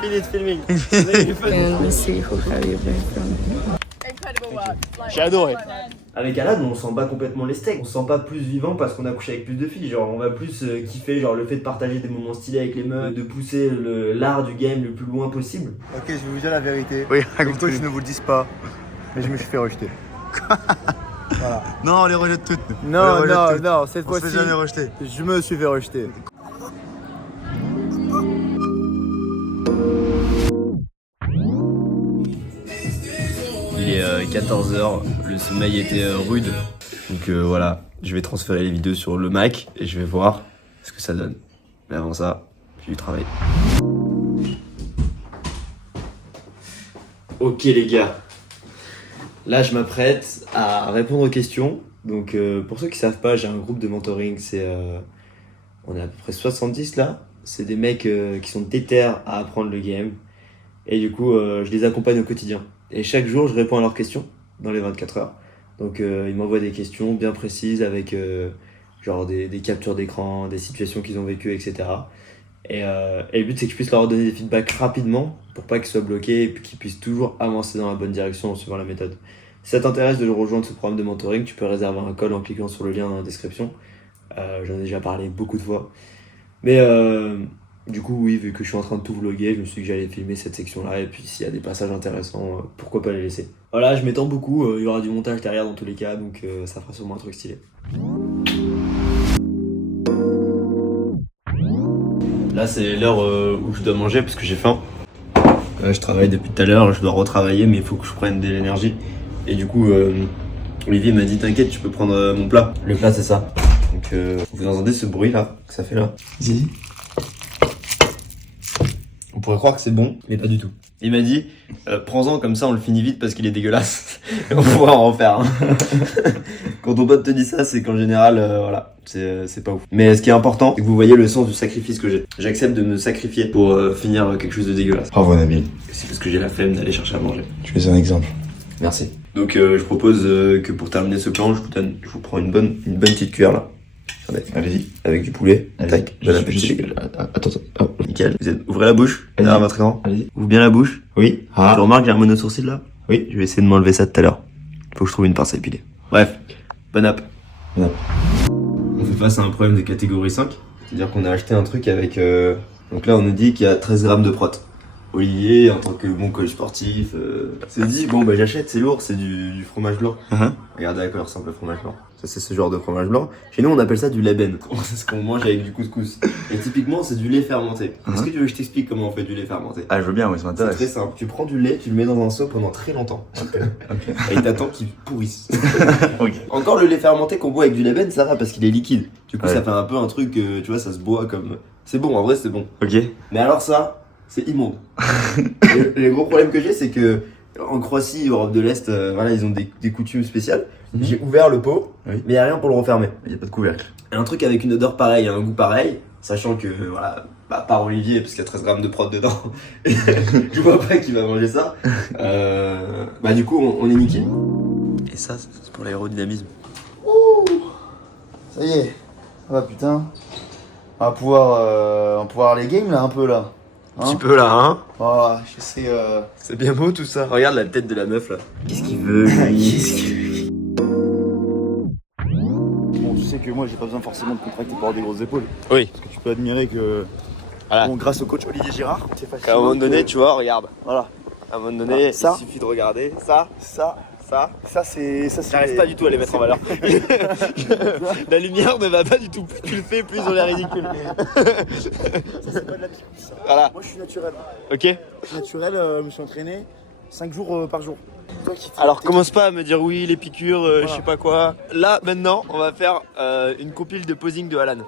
Finish filming. And let's see who have you been from. J'ai adoré. Avec Alan, on s'en bat complètement les steaks. On se sent pas plus vivant parce qu'on a couché avec plus de filles. Genre, on va plus kiffer genre le fait de partager des moments stylés avec les meufs, de pousser l'art du game le plus loin possible. Ok, je vais vous dire la vérité. Oui, Les coachs ne vous le disent pas, mais je me suis fait rejeter. Voilà. Non, on les rejette toutes. Non, cette On se fait fois-ci, jamais rejeter. je me suis fait rejeter. Il est 14h, le sommeil était rude. Donc voilà, je vais transférer les vidéos sur le Mac et je vais voir ce que ça donne. Mais avant ça, j'ai du travail. Ok les gars, là je m'apprête à répondre aux questions. Donc pour ceux qui savent pas, j'ai un groupe de mentoring, on est à peu près 70 là. C'est des mecs qui sont déter à apprendre le game. Et du coup, je les accompagne au quotidien. Et chaque jour, je réponds à leurs questions dans les 24 heures. Donc ils m'envoient des questions bien précises avec genre des captures d'écran, des situations qu'ils ont vécues, etc. Et le but, c'est que je puisse leur donner des feedbacks rapidement pour pas qu'ils soient bloqués et puis qu'ils puissent toujours avancer dans la bonne direction en suivant la méthode. Si ça t'intéresse de rejoindre ce programme de mentoring, tu peux réserver un call en cliquant sur le lien dans la description. J'en ai déjà parlé beaucoup de fois. Mais du coup, oui, vu que je suis en train de tout vlogger, je me suis dit que j'allais filmer cette section-là. Et puis, s'il y a des passages intéressants, pourquoi pas les laisser. Voilà, je m'étends beaucoup. Il y aura du montage derrière dans tous les cas, donc ça fera sûrement un truc stylé. Là, c'est l'heure où je dois manger parce que j'ai faim. Je travaille depuis tout à l'heure, je dois retravailler, mais il faut que je prenne de l'énergie. Et du coup, Olivier m'a dit t'inquiète, tu peux prendre mon plat. Le plat, c'est ça. Donc, vous entendez ce bruit là que ça fait là? Vas-y. On pourrait croire que c'est bon, mais pas du tout. Il m'a dit prends-en comme ça, on le finit vite parce qu'il est dégueulasse. Et on pourra en refaire. Quand ton pote te dit ça, c'est qu'en général, voilà, c'est pas ouf. Mais ce qui est important, c'est que vous voyez le sens du sacrifice que j'ai. J'accepte de me sacrifier pour finir quelque chose de dégueulasse. Bravo Nabil. C'est parce que j'ai la flemme d'aller chercher à manger. Tu es un exemple. Merci. Donc je propose que pour terminer ce plan, je vous prends une bonne petite cuillère là. Allez-y. Avec du poulet. Tac. Bon appétit. Attends. Oh, nickel. Ouvrez la bouche. Derrière votre écran. Allez-y. Ouvre bien la bouche. Oui. Ah. Tu remarques, j'ai un mono-sourcil là? Oui. Je vais essayer de m'enlever ça tout à l'heure. Faut que je trouve une pince à épiler. Bref. Bon app. Bon app. On fait face à un problème de catégorie 5. C'est-à-dire qu'on a acheté un truc avec... Donc là, on nous dit qu'il y a 13 grammes de prot. Olivier, en tant que bon coach sportif, s'est dit bon bah j'achète, c'est lourd, c'est du fromage blanc. Regardez à quoi ressemble le fromage blanc. Ça c'est ce genre de fromage blanc. Chez nous on appelle ça du leben. C'est ce qu'on mange avec du couscous. Et typiquement c'est du lait fermenté. Est-ce que tu veux que je t'explique comment on fait du lait fermenté? Ah je veux bien, oui, ça C'est m'intéresse. très simple. Tu prends du lait, tu le mets dans un seau pendant très longtemps. Et t'attends qu'il pourrisse. Ok. Encore le lait fermenté qu'on boit avec du leben, ça va parce qu'il est liquide. Du coup Ouais. ça fait un peu un truc, tu vois, ça se boit comme... C'est bon, en vrai c'est bon. Ok. Mais alors ça, c'est immonde. Le gros problème que j'ai, c'est que en Croatie, Europe de l'Est, voilà, ils ont des coutumes spéciales. J'ai ouvert le pot, Oui. mais il n'y a rien pour le refermer. Il n'y a pas de couvercle. Un truc avec une odeur pareille, un goût pareil, sachant que, voilà, bah, par Olivier, parce qu'il y a 13 grammes de prod dedans, je vois pas qui va manger ça. Bah du coup, on est niqué. Et ça, c'est pour l'aérodynamisme. Ça y est. Ah bah putain. On va pouvoir les games là un peu là. Un petit peu là, hein. Voilà, j'essaie. C'est bien beau tout ça. Regarde la tête de la meuf là. Qu'est-ce qu'il veut lui? Bon, tu sais que moi j'ai pas besoin forcément de contracter pour avoir des grosses épaules. Oui. Parce que tu peux admirer que. Voilà. Bon, grâce au coach Olivier Girard, c'est facile. À un moment donné, tu vois, regarde. Voilà. À un moment donné, Ah, ça. il suffit de regarder ça, Ça c'est. j'arrive pas du tout à les mettre en valeur. La lumière ne va pas du tout. Plus tu le fais, plus on est ridicule. Ça c'est pas de la picouse, ça. Voilà. Moi je suis naturel. Ok. Je suis naturel, je me suis entraîné 5 jours par jour. Toi qui t'es- Alors t'es- commence pas à me dire oui, les piqûres, je sais pas quoi. Là, maintenant, on va faire une compile de posing de Alan.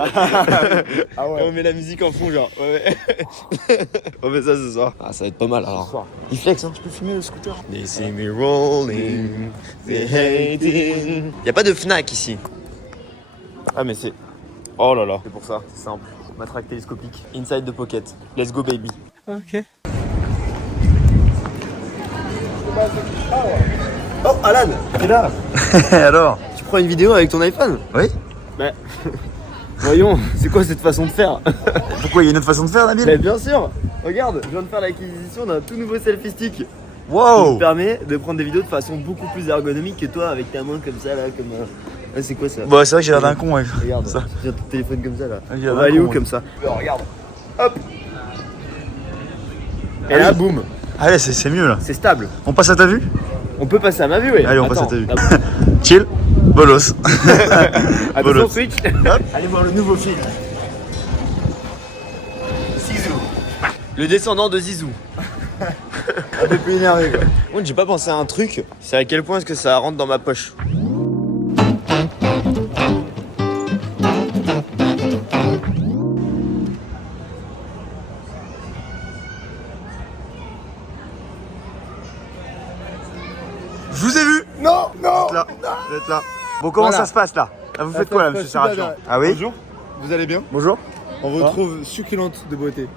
Ah Et ouais. on met la musique en fond, genre. Ouais. On fait ça ce soir. Ah, ça va être pas mal alors. Il flex, hein. Tu peux filmer le scooter? They see me rolling, they hating. Y'a pas de Fnac ici. Ah, mais c'est. Oh là là. C'est pour ça, c'est simple. Matraque télescopique. Inside the pocket. Let's go, baby. Ok. Oh Alan, t'es là. Alors? Tu prends une vidéo avec ton iPhone? Oui? Bah, voyons, c'est quoi cette façon de faire? Pourquoi il y a une autre façon de faire, Nabil? Mais bien sûr. Regarde, je viens de faire l'acquisition d'un tout nouveau selfie stick. Qui Wow! me permet de prendre des vidéos de façon beaucoup plus ergonomique que toi avec ta main comme ça là, comme. Ah, c'est quoi ça? Bah, c'est vrai que j'ai l'air d'un con, ouais. Regarde, Ça. tu tiens ton téléphone comme ça là. j'ai On l'air va d'un aller con, où ouais. comme ça? Regarde. Hop. Et là, boum, Allez, c'est mieux là. c'est stable. On passe à ta vue? On peut passer à ma vue, oui. Allez, on Attends. passe à ta vue. Ah, Chill, bolos. attention, Bolos. switch. Allez voir le nouveau film. Zizou. Le descendant de Zizou. Un peu plus énervé quoi. Bon, j'ai pas pensé à un truc, c'est à quel point est-ce que ça rentre dans ma poche. Je vous ai vu! Non, non. Là, vous êtes là. Bon, comment Voilà. ça se passe là? Là, vous faites quoi là, monsieur Sarafian? Ah oui? Bonjour, vous allez bien? Bonjour. On vous retrouve succulente de beauté.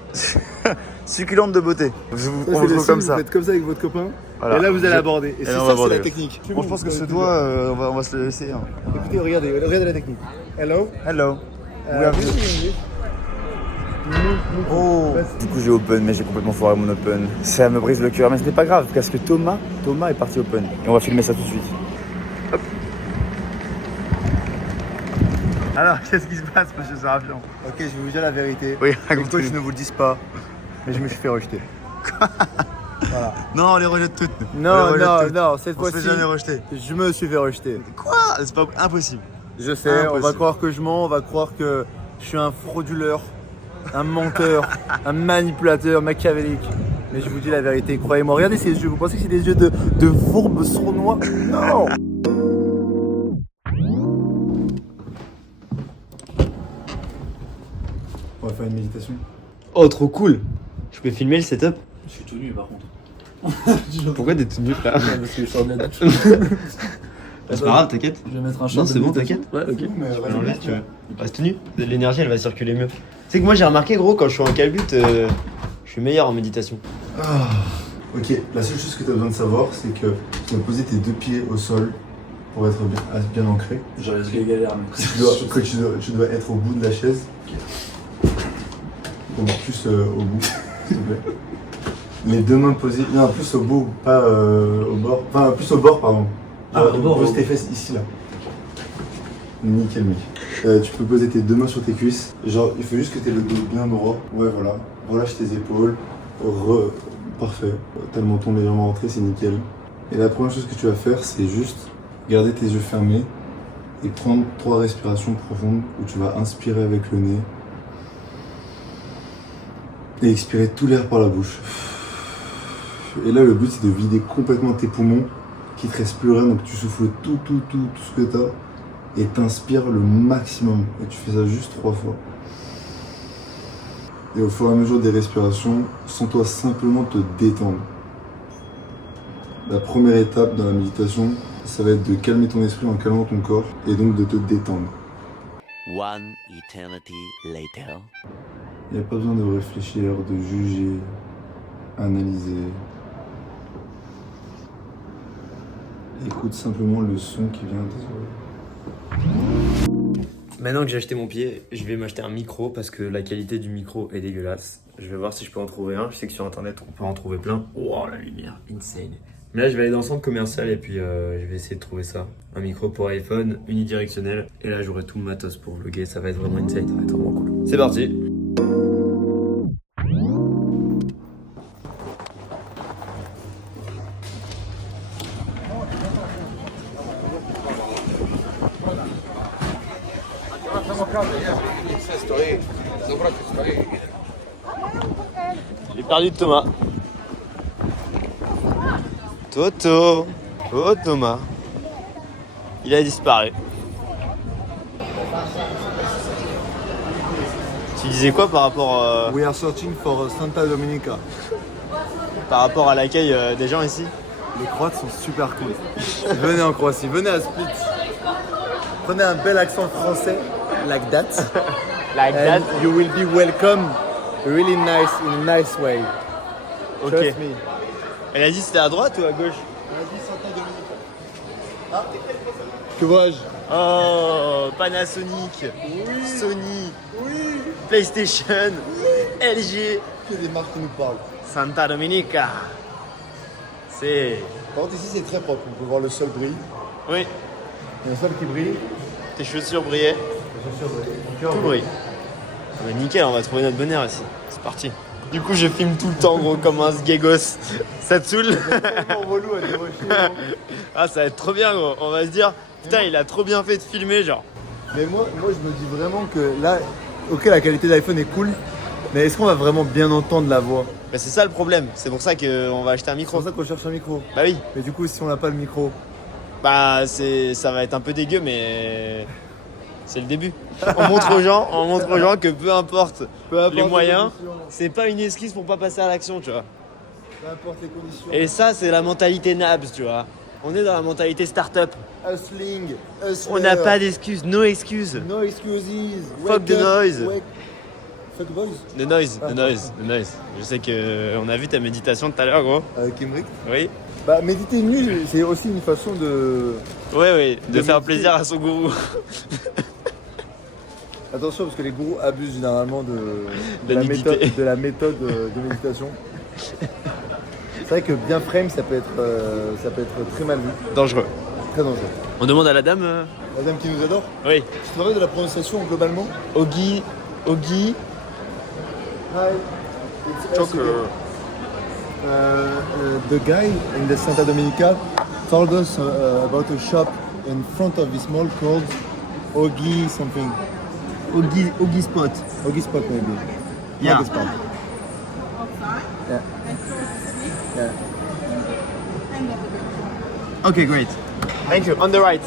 Succulente de beauté. On Ça, vous c'est le retrouve signe, comme ça. vous faites comme ça avec votre copain. Voilà. Et là, vous allez aborder. Et c'est là, on va ça, c'est aborder. la technique. Bon, je pense que ce doigt, on va se le laisser. Hein. Écoutez, regardez la technique. Hello. Hello. Euh, Oh. Du coup j'ai open mais j'ai complètement foiré mon open. Ça me brise le cœur mais ce n'est pas grave parce que Thomas est parti open. Et on va filmer ça tout de suite. Hop. Alors qu'est-ce qui se passe monsieur Sarafian? Ok, je vais vous dire la vérité. Oui, Les raconte-nous. coachs ne vous le disent pas, mais je me suis fait rejeter. Voilà. Non on les rejette toutes. Non, On les rejette non, toutes. non, cette On se fait fois-ci, jamais rejeter. je me suis fait rejeter. Quoi? C'est pas impossible. Je sais, on va Impossible. croire que je mens, on va croire que je suis un frauduleur, un menteur, un manipulateur machiavélique. Mais je vous dis la vérité, croyez-moi, regardez ces yeux, vous pensez que c'est des yeux de fourbe sournois? Non! On va faire une méditation. Oh, trop cool. Je peux filmer le setup? Je suis tout nu par contre. Pourquoi t'es tout nu là? Parce que je sors de la douche. C'est pas grave, t'inquiète. Je vais mettre un Non, c'est bon, t'inquiète. Ouais, ok. Mais Tu peux l'enlever si tu veux. Reste nu. L'énergie elle va circuler mieux. Tu sais que moi j'ai remarqué, gros, quand je suis en calbut, je suis meilleur en méditation. Ok, la seule chose que tu as besoin de savoir, c'est que tu dois poser tes deux pieds au sol pour être bien ancré. Je laisse les galères. Tu dois être au bout de la chaise. Donc plus au bout, s'il te plaît. Les deux mains posées, non, plus au bout, pas au bord. Enfin, plus au bord, pardon. Au bord, Pose au tes fesses ici, là. Nickel, mec. Tu peux poser tes deux mains sur tes cuisses. Genre, il faut juste que tu aies le dos bien droit. Ouais, voilà. Relâche tes épaules. Parfait. T'as le menton légèrement rentré, c'est nickel. Et la première chose que tu vas faire, c'est juste garder tes yeux fermés et prendre 3 respirations profondes où tu vas inspirer avec le nez et expirer tout l'air par la bouche. Et là, le but, c'est de vider complètement tes poumons, qu'il te reste plus rien, donc tu souffles tout ce que t'as et t'inspires le maximum. Et tu fais ça juste 3 fois. Et au fur et à mesure des respirations, sens-toi simplement te détendre. La première étape dans la méditation, ça va être de calmer ton esprit en calmant ton corps et donc de te détendre. One eternity later. Il n'y a pas besoin de réfléchir, de juger, analyser. Écoute simplement le son qui vient des oreilles. Maintenant que j'ai acheté mon pied, je vais m'acheter un micro parce que la qualité du micro est dégueulasse. Je vais voir si je peux en trouver un. Je sais que sur internet on peut en trouver plein. Oh la lumière, insane. Mais là je vais aller dans le centre commercial et puis je vais essayer de trouver ça. Un micro pour iPhone, unidirectionnel. Et là j'aurai tout le matos pour vlogger. Ça va être vraiment insane, ça va être vraiment cool. C'est parti. J'ai perdu de Thomas. Toto. Oh Thomas. Il a disparu. Tu disais quoi par rapport, We are searching for Santa Dominica. par rapport à l'accueil des gens ici? Les Croates sont super cool. Venez en Croatie, venez à Split. Prenez un bel accent français, like that. Like that. And you will be welcome really nice, in a nice way. Ok. Trust me. Elle a dit c'était à droite ou à gauche? On a dit Santa Dominica. Que vois-je? Oh, Panasonic, Sony, PlayStation, LG, Que des marques qui nous parlent. Santa Domenica. C'est... Par contre, ici, c'est très propre. On peut voir le sol brille. Oui, Il y a un sol qui brille. tes chaussures brillaient, Les chaussures brillent. tout brille. Ah bah nickel, on va trouver notre bonheur ici. C'est parti. Du coup, je filme tout le temps, gros, comme un sgégos. Ça te saoule? Tellement relou à dérocher. Ah, ça va être trop bien, gros. On va se dire, putain, il a trop bien fait de filmer, genre. Mais moi, je me dis vraiment que là, ok, la qualité de l'iPhone est cool, mais est-ce qu'on va vraiment bien entendre la voix? Bah, c'est ça le problème. C'est pour ça qu'on va acheter un C'est micro. pour ça qu'on cherche un micro. Bah oui. Mais du coup, si on n'a pas le micro, Bah, ça va être un peu dégueu, mais c'est le début. On montre aux gens que peu importe les moyens, c'est pas une excuse pour pas passer à l'action, tu vois. peu importe les conditions. Et ça, c'est la mentalité Nabs, tu vois. On est dans la mentalité start-up. Hustling, On n'a pas d'excuses, no excuses. No excuses. Fuck the noise. Fuck the boys. The noise. Je sais que on a vu ta méditation tout à l'heure, gros. Avec Emmerich. Oui. Bah, méditer une nuit, c'est aussi une façon de. Oui, de De faire méditer. plaisir à son gourou. Attention, parce que les gourous abusent généralement de De la nudité. méthode, de la méthode de méditation. C'est vrai que bien frame, ça peut être très mal vu, Dangereux. très dangereux. On demande à la dame. La dame qui nous adore, Oui. tu travailles de la prononciation globalement? Ogi. Hi. It's Choker. The guy in the Santa Domenica told us about a shop in front of this mall called Ogi something. Ogi Spot. Ogi Spot maybe. Yeah. Ogi Spot. Yeah. Yeah. Ok, great. Thank you. On the right.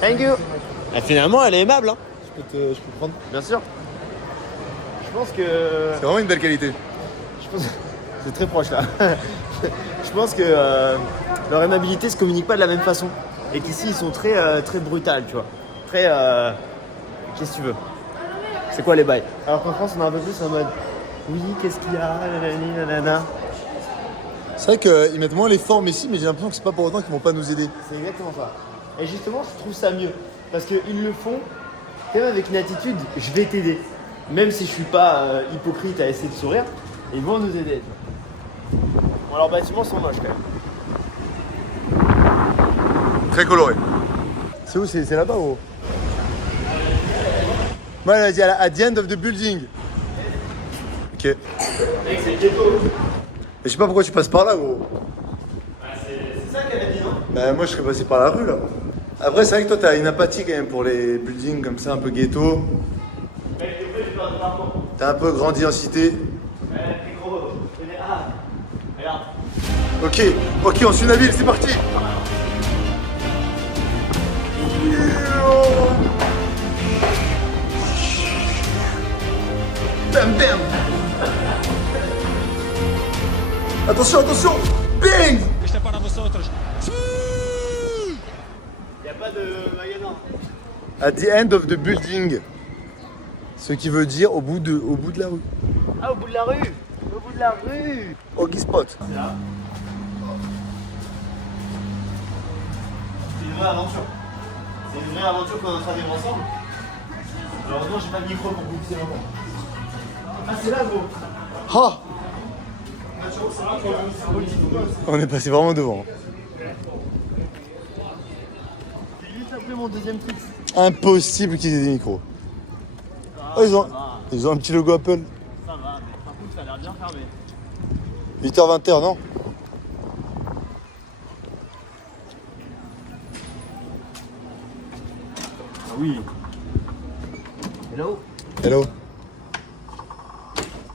Thank you. Ah, finalement, elle est aimable, hein. Je peux prendre? Bien sûr. Je pense que. C'est vraiment une belle qualité. Je pense... C'est très proche là. Je pense que leur aimabilité se communique pas de la même façon. Et qu'ici, ils sont très, très brutales, tu vois. Très. Qu'est-ce que tu veux? C'est quoi les bails? Alors qu'en France, on est un peu plus en mode. Oui, qu'est-ce qu'il y a? Nanani, nanana. C'est vrai qu'ils mettent moins les formes ici, mais j'ai l'impression que c'est pas pour autant qu'ils vont pas nous aider. C'est exactement ça. Et justement, je trouve ça mieux. Parce qu'ils le font quand même avec une attitude, je vais t'aider. Même si je suis pas hypocrite à essayer de sourire, ils vont nous aider. Bon, leurs bâtiments sont moches quand même. Très coloré. C'est où? C'est là-bas ou? Ouais, elle a dit at the end of the building. Ok. Mec, c'est le ghetto. Mais je sais pas pourquoi tu passes par là, gros. Bah, c'est ça qu'elle a dit, non? Bah, moi je serais passé par la rue là. Après, c'est vrai que toi t'as une apathie quand même pour les buildings comme ça, un peu ghetto. Mec, t'es prêt, je parle de parcours. T'as un peu grandi en cité. Ouais, t'es gros. Ah, regarde. Ok, on suit Nabil, c'est parti. Bam bam. Attention, bing. Y'a pas de magasin. At the end of the building. Ce qui veut dire au bout de la rue. Ah, au bout de la rue. Au bout de la rue. Ogi Spot. C'est là. C'est une vraie aventure. C'est une vraie aventure qu'on est en train de vivre ensemble. Malheureusement, j'ai pas de micro pour bouffer longtemps. Ah, c'est là, gros. Ah. On est passé vraiment devant. J'ai juste appelé mon deuxième truc. Impossible qu'ils aient des micros. Oh, ils ont un petit logo Apple. Ça va, mais par contre, ça a l'air bien fermé. 8h, 20h, non? Oui. Hello. Hello.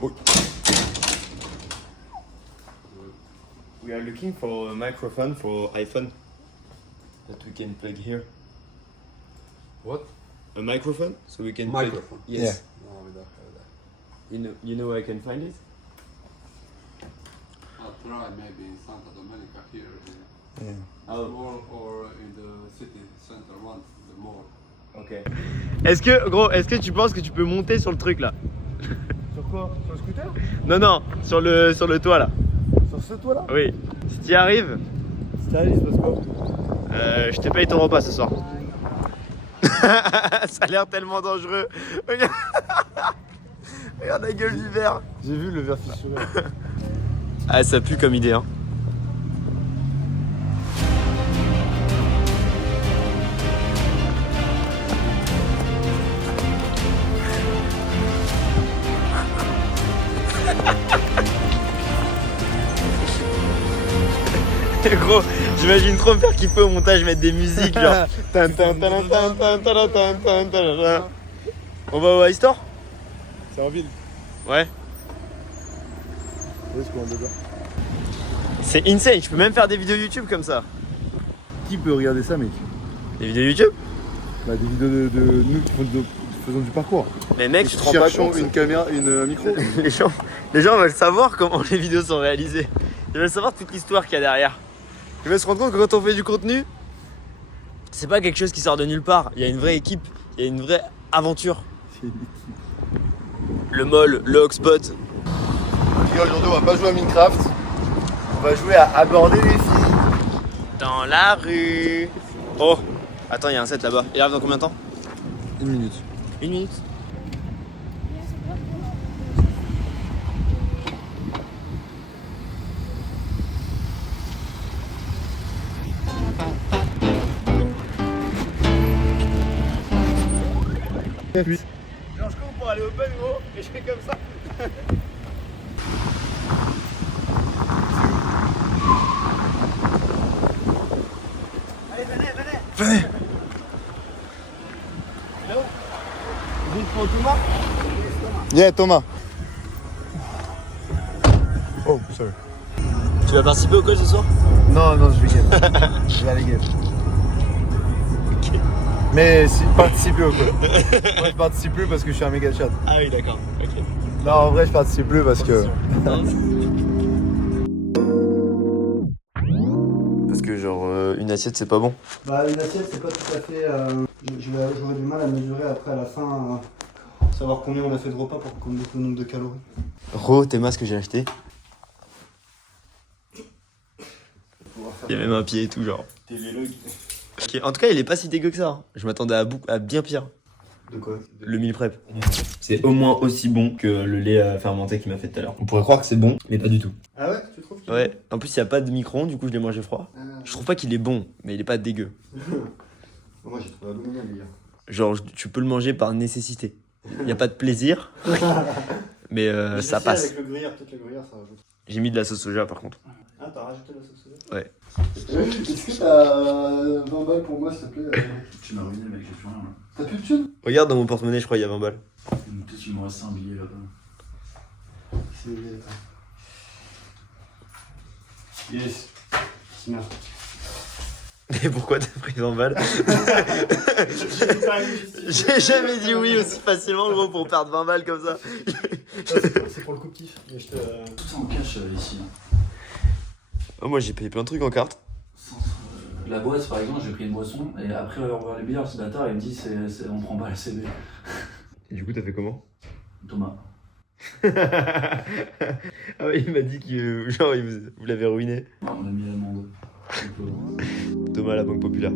Oh. We are looking for a microphone for iPhone that we can plug here. What? A microphone, so we can Microphone? plug. Yes. No, we don't have that. You know where I can find it? I'll try maybe in Santa Domenica here in Yeah. the Oh. mall or in the city center one, the mall. Ok. Est-ce que tu penses que tu peux monter sur le truc là? Sur quoi? Sur le scooter? Non, sur le toit là. Sur ce toit là? Oui. Si tu y arrives, Si t'arrives, il se passe quoi? Je te paye ton repas ce soir. Ça a l'air tellement dangereux. Regarde, regarde la gueule du verre. J'ai vu le verre fissuré. Ah, ça pue comme idée, hein. Gros, j'imagine trop me faire kiffer au montage, mettre des musiques genre. On va au High Store? C'est en ville. Ouais. Où est-ce qu'on va? C'est insane, je peux même faire des vidéos YouTube comme ça. Qui peut regarder ça, mec? Des vidéos YouTube? Bah, des vidéos de nous qui faisons du parcours. Mais mec, tu te rends pas compte. Une caméra, un micro. les gens veulent savoir comment les vidéos sont réalisées. Ils veulent savoir toute l'histoire qu'il y a derrière. Ils veulent se rendre compte que quand on fait du contenu, c'est pas quelque chose qui sort de nulle part. Il y a une vraie équipe, il y a une vraie aventure. Le mall, le hotspot. Aujourd'hui, on va pas jouer à Minecraft. On va jouer à aborder les filles. Dans la rue. Oh, attends, il y a un set là-bas. Il arrive dans combien de temps? 1 minute. 1 minute. Genre je cours pour aller au open gros et je fais comme ça. Allez venez. Là-haut. Vous prends Thomas? Yeah, Thomas. Oh, sorry. Tu vas participer au coach ce soir? Non, je vais game. Je vais aller game. Mais si, participer au quoi. Moi je participe plus parce que je suis un méga chat. Ah oui d'accord, ok. Non en vrai je participe plus parce que. Parce que genre une assiette c'est pas bon. Bah une assiette c'est pas tout à fait... J'aurais du mal à mesurer après à la fin, savoir combien on a fait de repas pour connaître le nombre de calories. Ro, tes masques que j'ai acheté. Il y a même un pied et tout genre. Tes vélos. Ok, en tout cas il est pas si dégueu que ça. Hein. Je m'attendais à bien pire. De quoi? Le meal prep. C'est au moins aussi bon que le lait fermenté qu'il m'a fait tout à l'heure. On pourrait croire que c'est bon, mais pas du tout. Ah ouais, tu trouves qu'il Ouais, en plus il n'y a pas de micro-ondes, du coup je l'ai mangé froid. Je trouve pas qu'il est bon, mais il est pas dégueu. Moi j'ai trouvé abominable hier. Genre tu peux le manger par nécessité. Il n'y a pas de plaisir, mais ça passe. Avec le gruyère, peut-être le gruyère ça rajoute. J'ai mis de la sauce soja par contre. Ah t'as rajouté la sauce soja? Ouais. Est-ce que t'as 20 balles pour moi s'il te plaît? Tu m'as ruiné mec, j'ai plus rien là. T'as plus de thunes? Regarde dans mon porte-monnaie, je crois il y a 20 balles. Peut-être qu'il me reste un billet là-bas. C'est... Yes. Merci. Mais pourquoi t'as pris 20 balles? J'ai jamais dit oui aussi facilement gros pour perdre 20 balles comme ça. C'est pour le coup kiff. Tout ça en cash ici. Oh, moi j'ai payé plein de trucs en carte. La boîte par exemple, j'ai pris une boisson et après avoir ouvert les billets, l'ordinateur il me dit on prend pas la CB. Et du coup t'as fait comment? Thomas. Ah ouais il m'a dit que genre vous l'avez ruiné. On a mis l'amende. Thomas la Banque Populaire.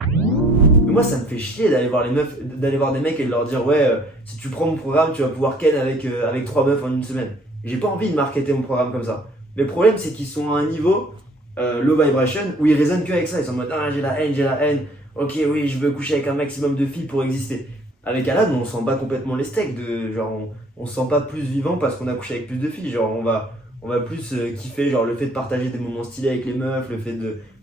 Mais moi ça me fait chier d'aller voir les meufs, d'aller voir des mecs et de leur dire ouais si tu prends mon programme tu vas pouvoir ken avec 3 meufs en une semaine. J'ai pas envie de marketer mon programme comme ça. Mais le problème c'est qu'ils sont à un niveau low vibration où ils raisonnent que avec ça. Ils sont en mode ah j'ai la haine, ok oui je veux coucher avec un maximum de filles pour exister. Avec Alan on s'en bat complètement les steaks de genre on se sent pas plus vivant parce qu'on a couché avec plus de filles. Genre on va plus kiffer genre le fait de partager des moments stylés avec les meufs, le fait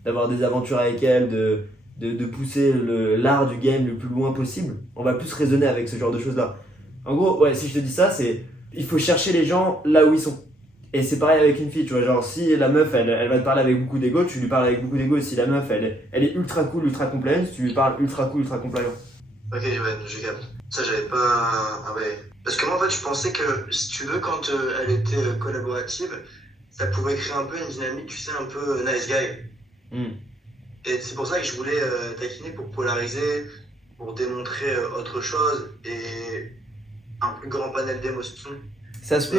d'avoir des aventures avec elles, de pousser l'art du game le plus loin possible. On va plus raisonner avec ce genre de choses là. En gros ouais si je te dis ça c'est il faut chercher les gens là où ils sont. Et c'est pareil avec une fille, tu vois, genre si la meuf elle va te parler avec beaucoup d'ego, tu lui parles avec beaucoup d'ego, et si la meuf elle est ultra cool, ultra compliance, tu lui parles ultra cool, ultra compliant. Ok, ouais, je capte. Ça j'avais pas... Ah ouais. Parce que moi en fait je pensais que, si tu veux, quand elle était collaborative, ça pouvait créer un peu une dynamique, tu sais, un peu nice guy. Et c'est pour ça que je voulais taquiner pour polariser, pour démontrer autre chose, et un plus grand panel d'émotions. Ça se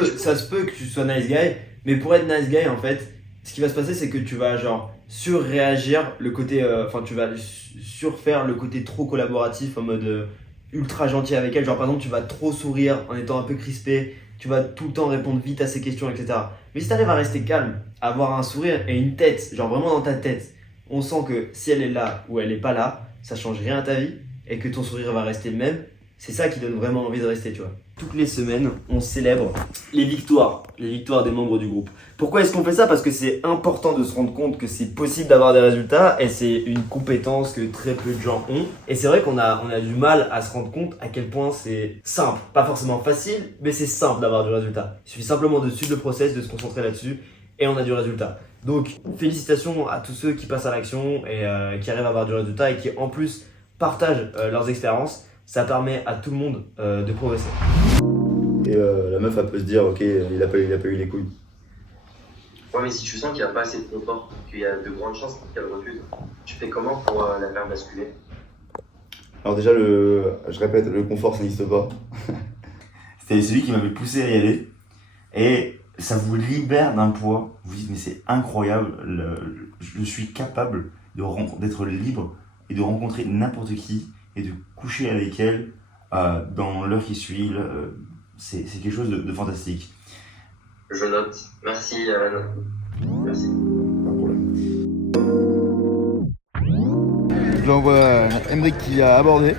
peut que tu sois nice guy, mais pour être nice guy en fait, ce qui va se passer c'est que tu vas genre surréagir le côté, enfin tu vas surfaire le côté trop collaboratif en mode ultra gentil avec elle. Genre par exemple tu vas trop sourire en étant un peu crispé, tu vas tout le temps répondre vite à ses questions, etc. Mais si tu arrives à rester calme, à avoir un sourire et une tête, genre vraiment dans ta tête, on sent que si elle est là ou elle est pas là, ça change rien à ta vie et que ton sourire va rester le même. C'est ça qui donne vraiment envie de rester, tu vois. Toutes les semaines, on célèbre les victoires des membres du groupe. Pourquoi est-ce qu'on fait ça? Parce que c'est important de se rendre compte que c'est possible d'avoir des résultats et c'est une compétence que très peu de gens ont. Et c'est vrai qu'on a du mal à se rendre compte à quel point c'est simple. Pas forcément facile, mais c'est simple d'avoir du résultat. Il suffit simplement de suivre le process, de se concentrer là-dessus et on a du résultat. Donc félicitations à tous ceux qui passent à l'action et qui arrivent à avoir du résultat et qui en plus partagent leurs expériences. Ça permet à tout le monde de progresser. Et la meuf, elle peut se dire, ok, il a pas eu les couilles. Ouais, mais si tu sens qu'il n'y a pas assez de confort, qu'il y a de grandes chances qu'elle refuse, tu fais comment pour la faire basculer? Alors déjà, je répète, le confort, ça n'existe pas. C'était celui qui m'avait poussé à y aller. Et ça vous libère d'un poids. Vous dites, mais c'est incroyable. Je suis capable d'être libre et de rencontrer n'importe qui et de coucher avec elle dans l'heure qui suit. C'est quelque chose de fantastique. Je note. Merci, Alan. Merci. Pas de problème. J'envoie Emric qui a abordé,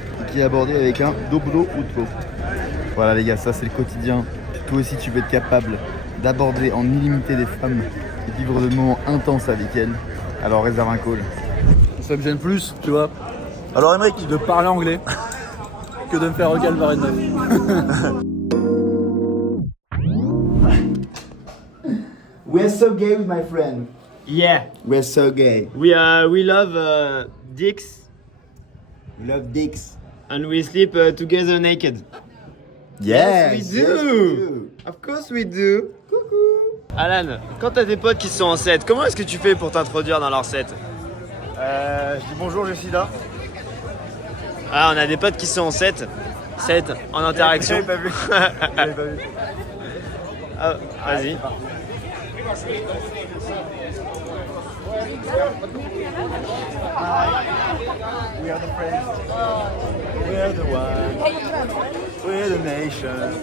avec un Dobro Utro. Voilà les gars, ça c'est le quotidien. Toi aussi tu veux être capable d'aborder en illimité des femmes et vivre de moments intenses avec elles. Alors réserve un call. Ça me gêne plus, tu vois, Alors Emric, de parler anglais que de me faire recaler par une meuf. We're so gay with my friend. Yeah, We're so gay. we love dicks We love dicks. and we sleep together naked. Yes, we do. Of course we do. Coucou. Alan, quand t'as tes potes qui sont en set, comment est-ce que tu fais pour t'introduire dans leur set? je dis bonjour, je suis là. Ah, on a des potes qui sont en set en interaction. J'avais pas vu. J'avais pas vu. Ah, vas-y. We are the friends. We are the one. We are the nation.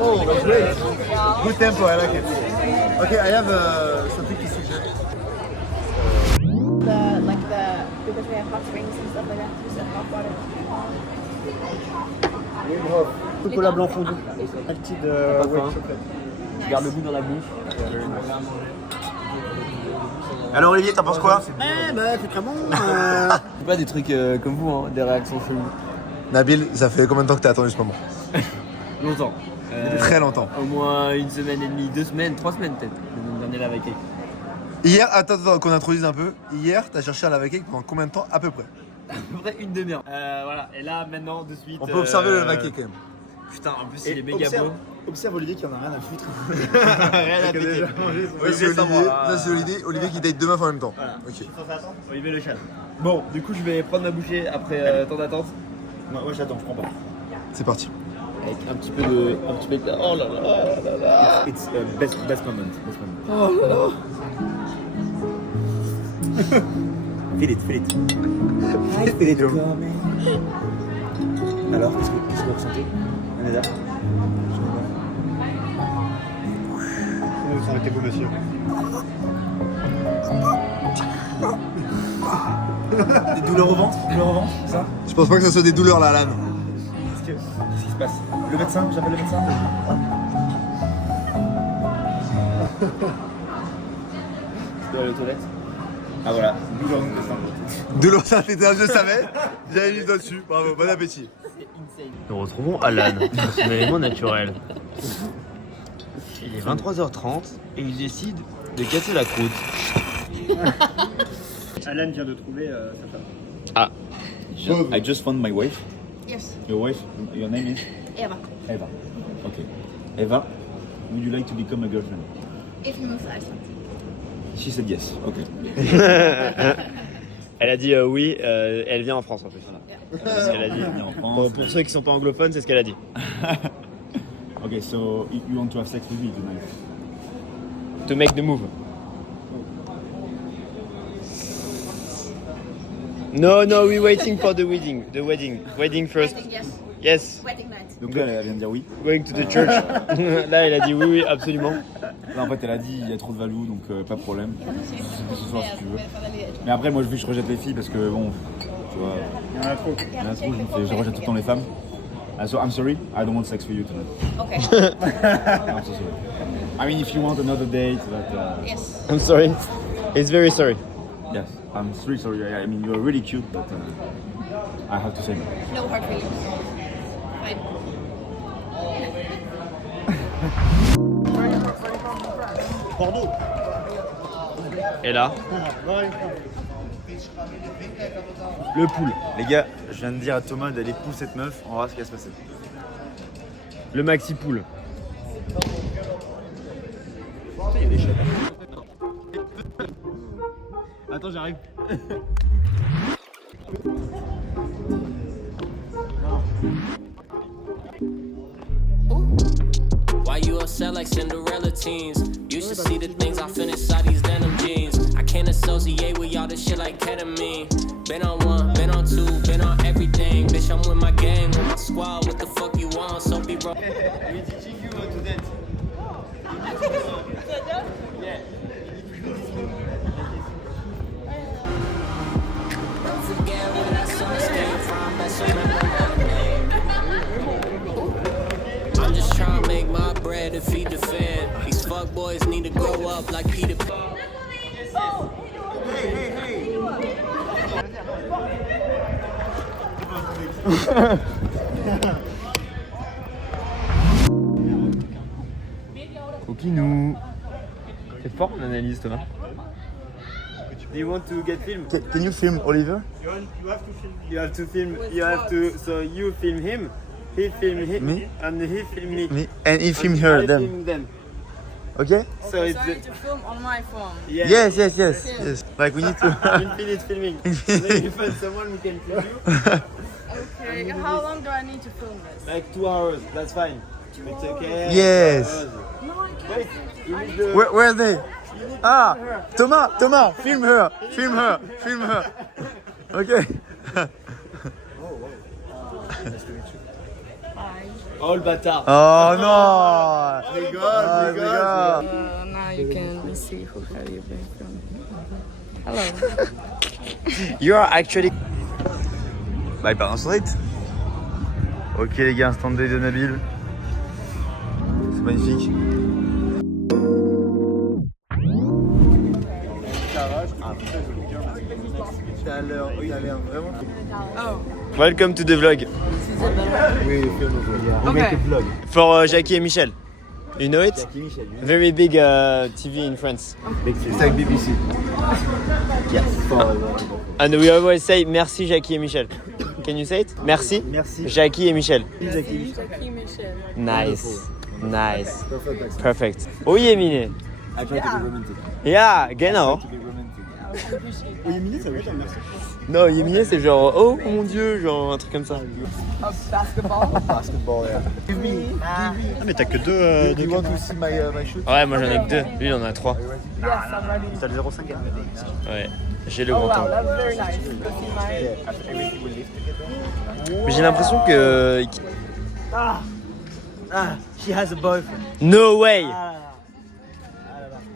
Oh, that's great. Good tempo, I like it. Okay, I have something to suggest. Because we have hot springs and stuff like that, just hot water. Chocolat blanc fondu. Active white chocolate. Tu gardes le goût dans la bouche. Alors Olivier, t'en penses quoi? C'est très bon. C'est pas des trucs comme vous, hein, des réactions cheloues. Nabil, ça fait combien de temps que t'as attendu ce moment? Longtemps. Très longtemps. Au moins une semaine et demie, 2 semaines, 3 semaines peut-être. Le dernier lave cake. Hier, attends, qu'on introduise un peu. Hier, t'as cherché un lava cake pendant combien de temps à peu près? À peu près une demi-heure. Voilà, et là maintenant de suite. On peut observer le lava cake quand même. Putain, en plus il est méga beau. Observe Olivier qui en a rien à foutre. Rien à péter. Oui, c'est Olivier qui date deux meufs en même temps. Voilà. Ok. Olivier le chat. Bon, du coup je vais prendre ma bouchée après temps d'attente. Moi j'attends, je prends pas. C'est parti. Avec un petit peu de. Oh là là. It's best moment. Oh là là. Feel it. I feel it coming. Alors, qu'est-ce que vous ressentez? On est là. Vous arrêtez vous monsieur. Des douleurs au ventre, c'est ça? Je pense pas que ça soit des douleurs là, Alan. Qu'est-ce qui se passe? Le médecin, j'appelle le médecin. Tu dois aller aux toilettes. Ah voilà, douleur d'intestin. Douleur d'intestin, je savais. J'avais mis le doigt dessus. Bravo, bon appétit. Nous retrouvons Alan, son élément naturel. Il est 23h30 et il décide de casser la croûte. Alan vient de trouver sa femme. Ah. I just found my wife. Yes, Your wife, your name is? Eva. Eva. Okay. Eva, would you like to become a girlfriend? If you move to Iceland. She said yes. Okay. Elle a dit oui, elle vient en France en plus. C'est ce qu'elle a dit. Pour ceux qui sont pas anglophones, c'est ce qu'elle a dit. Okay, so you want to have sex with me tonight? to make the move. No, we're waiting for the wedding. The wedding first. Yes. Yes. Wedding night. Donc là, elle vient de dire oui. Going to the church. Là, elle a dit oui, absolument. Là, en fait, elle a dit il y a trop de valou, donc pas de problème. Ce soir, si tu veux. Mais après, moi, je rejette les filles parce que bon, tu vois. Il y en a trop. Je rejette tout le temps les femmes. So I'm sorry, I don't want sex for you tonight. Okay. I'm so sorry. I mean, if you want another date, but. Yes. I'm sorry. It's very sorry. Yes, I'm really sorry. I mean, you're really cute, but I have to say no. No hard feelings. Fine. Bordeaux. Et là, le pool. Les gars, je viens de dire à Thomas d'aller poule cette meuf, on va voir ce qui va se passer. Le maxi pool. Attends, j'arrive. Why you upset like Cinderella teens? You should see the things I feel inside these denim jeans. I can't associate with y'all this shit like ketamine. Been on one, been on two, been on everything. Bitch, I'm with my gang, with my squad. What the fuck you want? So be wrong. Don't forget where that summer came from. Best remember my name. I'm just trying to make my bread and feed the fan. These fuck boys need to grow up like Peter Pan. Coquinou. C'est fort l'analyse, Thomas. Do you want to get filmed? Can you film Oliver? You have to film. You have to. So you film him, he film him, Me? and he film me. Me? And he film her, I them. film them. Okay? So it's to film on my phone. yeah. Yes. Like we need to. Infinite filming. And then you find someone who can film you. Okay. How long do I need to film this? Like 2 hours. That's fine. It's okay. Yes. 2 hours. No, I can't. Wait. You need the. Where are they? Ah, Thomas, film her. Okay. Oh le bâtard. Oh non. Rigole. Now you can see who have you been filming. Hello. You are actually. Bah, il part dans son date. Ok, les gars, instant date de Nabil. C'est magnifique. T'as l'air vraiment. Welcome to the vlog. Oui, we make a vlog. For Jackie and Michel. You know it? Jackie Michel. Very big TV in France. It's like BBC. Yes. And we always say merci Jackie et Michel. Can you say it? Merci. Merci. Jackie et Michel. Jackie. Michel. Nice. Perfect. Oh Yemine. I try to be romantic. Yeah, genau. To be romantic. Oui, Yemine, ça veut dire merci. Non, Yemine c'est genre oh mon dieu, genre un truc comme ça. Basketball, yeah. Give me. Ah mais t'as que deux. Do you want to see my shoot? Ouais, moi j'en ai que 2. Lui il en a 3. T'as le 0,5. Ouais. J'ai le grand temps. That's very nice. Mais j'ai l'impression que. She has a boyfriend. No way.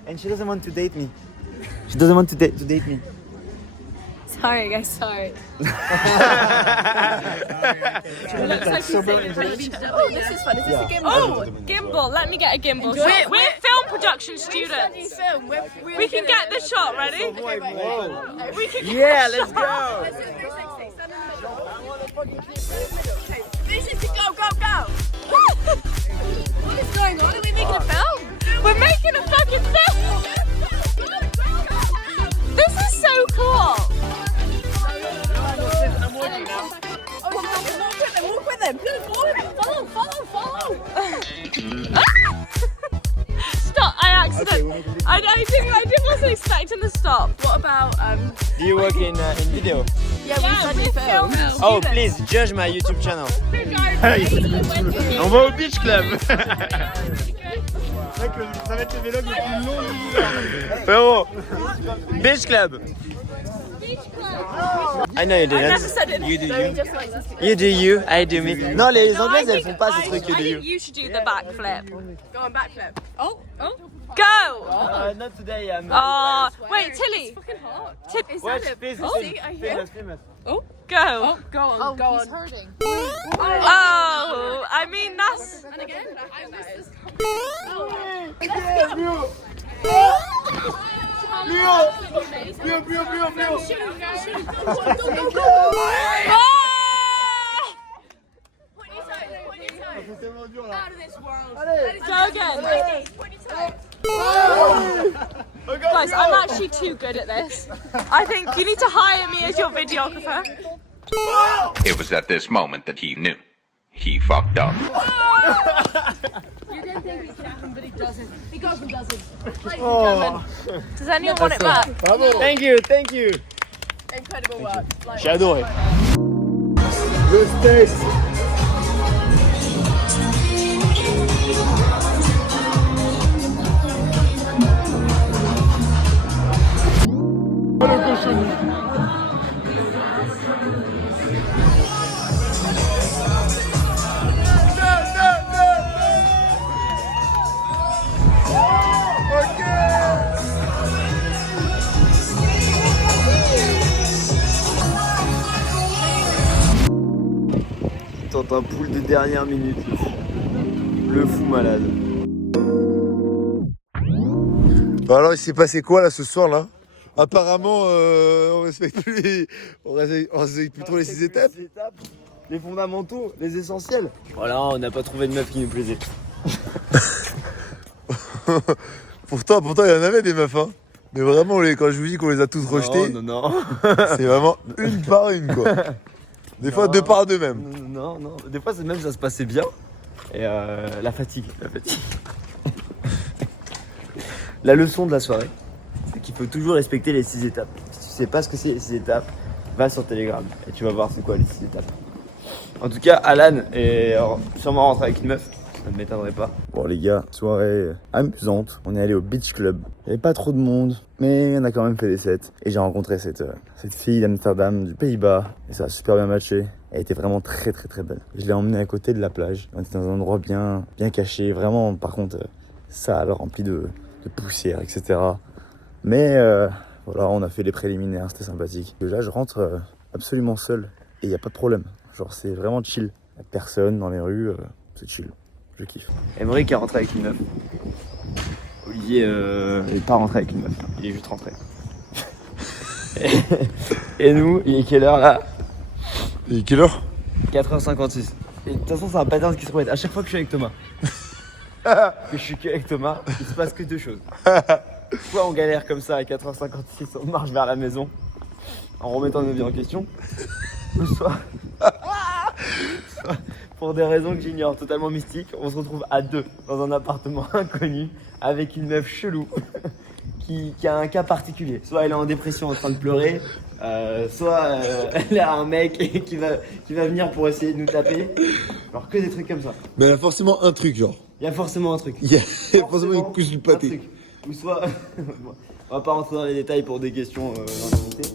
And she doesn't want to date me. She doesn't want to date me. Sorry, guys. Sorry. Looks like she's taking a picture. Oh, this is fun. Is this a gimbal? Oh, gimbal. Let me get a gimbal. We're film production students. We can get the shot. Ready? We can get Yeah, the let's shot. go. 360, go. What is going on? Are we making a film? We're making a fucking film. This is so cool. I'm watching now. Walk with them. Follow. Stop! I wasn't expecting the stop. What about Do you work in video? Yeah, we study film. Oh, please judge my YouTube channel. On va au Beach Club. Mec, ça va être le vlog le plus long du monde. Frérot, Beach Club. I know you didn't. You do you. You do you, I do me. Non, les Anglaises, elles font pas ce truc you do you. You should do the backflip. Go on, backflip. Oh. Go! Not today, Oh, wait, Tilly. It's fucking hot. Watch, Oh, go. Go on, go on. Hurting. Oh, I mean that's. And again, I missed this. Go again. Guys, I'm actually too good at this. I think you need to hire me as your videographer. It was at this moment that he knew. He fucked up. You didn't think it could happen, but it doesn't. He goes and does it. Ladies Oh. and gentlemen. Does anyone want it back? Thank you, thank you. Incredible work. Like, J'ai adoré. Le States. Tente un pool de dernière minute. Le fou malade. Bon alors il s'est passé quoi là ce soir là? Apparemment on respecte plus on respecte plus trop les 6 étapes. Les fondamentaux, les essentiels. Voilà, on n'a pas trouvé de meuf qui nous plaisait. pourtant il y en avait des meufs hein. Mais vraiment quand je vous dis qu'on les a toutes rejetées, Non. c'est vraiment une par une quoi. Des fois deux par deux même. Non. Des fois même ça se passait bien. Et la fatigue. La leçon de la soirée, c'est qu'il faut toujours respecter les 6 étapes. Si tu sais pas ce que c'est les 6 étapes, va sur Telegram et tu vas voir c'est quoi les 6 étapes. En tout cas, Alan est sûrement rentré avec une meuf, ça ne m'étonnerait pas. Bon les gars, soirée amusante. On est allé au Beach Club. Il n'y avait pas trop de monde, mais on a quand même fait des sets. Et j'ai rencontré cette fille d'Amsterdam, du Pays-Bas. Et ça a super bien matché. Elle était vraiment très belle. Je l'ai emmenée à côté de la plage. On était dans un endroit bien caché. Vraiment, par contre, sale, rempli de poussière, etc. Mais voilà, on a fait les préliminaires, c'était sympathique. Déjà, je rentre absolument seul et il n'y a pas de problème. Genre, c'est vraiment chill. Il n'y a personne dans les rues, c'est chill. Je kiffe. Emmerich est rentré avec une meuf. Olivier n'est pas rentré avec une meuf, il est juste rentré. Et nous, il est quelle heure là? Il est quelle heure? 4h56. Et de toute façon, c'est un pattern qui se répète à chaque fois que je suis avec Thomas. Que je suis qu'avec Thomas, il se passe que 2 choses. Soit on galère comme ça à 4h56, on marche vers la maison en remettant nos vies en question, ou soit pour des raisons que j'ignore, totalement mystiques, on se retrouve à 2 dans un appartement inconnu avec une meuf chelou qui a un cas particulier. Soit elle est en dépression en train de pleurer, soit elle a un mec qui va venir pour essayer de nous taper. Alors que des trucs comme ça. Mais il y a forcément un truc genre. Il y a forcément un truc. Il y a forcément une couche du pâté. Ou soit, on va pas rentrer dans les détails pour des questions d'intimité.